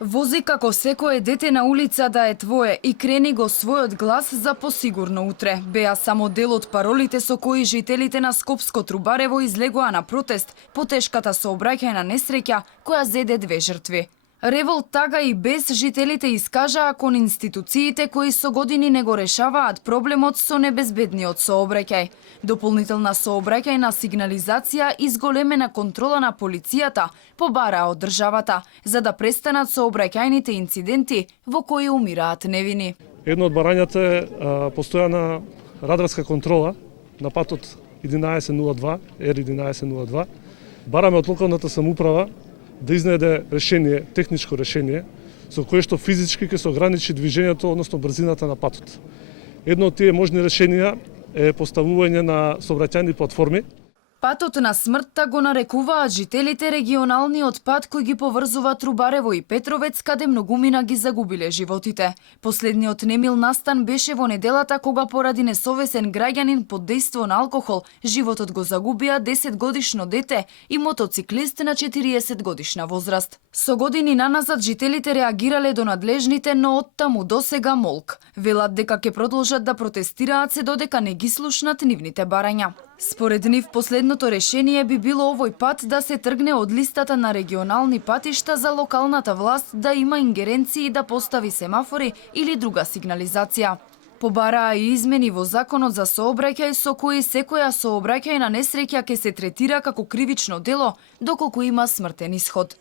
Вози како секое дете на улица да е твое и крени го својот глас за посигурно утре. Беа само дел од паролите со кои жителите на Скопско Трубарево излегоа на протест по тешката сообраќајна несреќа која зеде 2 жртви. Револт тага и без жителите искажаа кон институциите кои со години не го решаваат проблемот со небезбедниот сообраќај. Дополнителна сообраќајна сигнализација и зголемена контрола на полицијата побараа од државата за да престанат сообраќајните инциденти во кои умираат невини. Едно од барањата е постојана радарска контрола на патот 1102, R1102. Бараме од локалната самоуправа да изнеде решение, техничко решение, со кое што физички ќе се ограничи движењето, односно брзината на патот. Едно од тие можни решенија е поставување на сообраќајни платформи. Патот на смртта го нарекуваат жителите регионалниот пат кој ги поврзува Трубарево и Петровец, каде многумина ги загубиле животите. Последниот немил настан беше во неделата кога поради несовесен граѓанин под дејство на алкохол животот го загубија 10-годишно дете и мотоциклист на 40-годишна возраст. Со години наназад жителите реагирале до надлежните, но оттаму досега молк. Велат дека ќе продолжат да протестираат се додека не ги слушнат нивните барања. Според нив, последното решение би било овој пат да се тргне од листата на регионални патишта за локалната власт да има ингеренции да постави семафори или друга сигнализација. Побараа и измени во законот за сообраќај со кои секоја сообраќајна несреќа ќе се третира како кривично дело доколку има смртен исход.